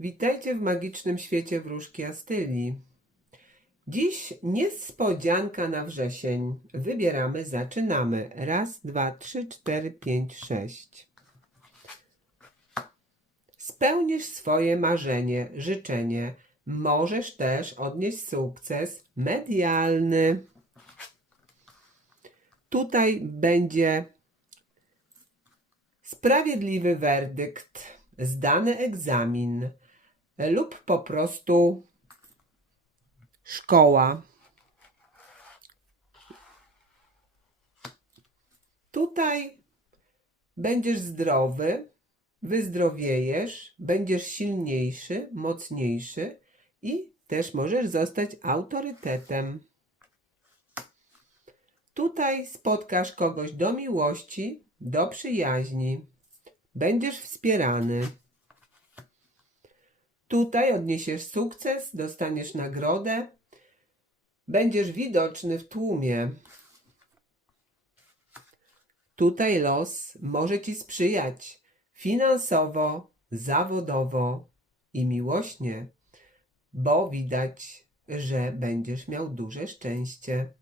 Witajcie w magicznym świecie wróżki Astyli. Dziś niespodzianka na wrzesień. Wybieramy, zaczynamy. Raz, dwa, trzy, cztery, pięć, sześć. Spełnisz swoje marzenie, życzenie. Możesz też odnieść sukces medialny. Tutaj będzie sprawiedliwy werdykt, zdany egzamin lub po prostu szkoła. Tutaj będziesz zdrowy, wyzdrowiejesz, będziesz silniejszy, mocniejszy i też możesz zostać autorytetem. Tutaj spotkasz kogoś do miłości, do przyjaźni. Będziesz wspierany. Tutaj odniesiesz sukces, dostaniesz nagrodę. Będziesz widoczny w tłumie. Tutaj los może ci sprzyjać finansowo, zawodowo i miłośnie, bo widać, że będziesz miał duże szczęście.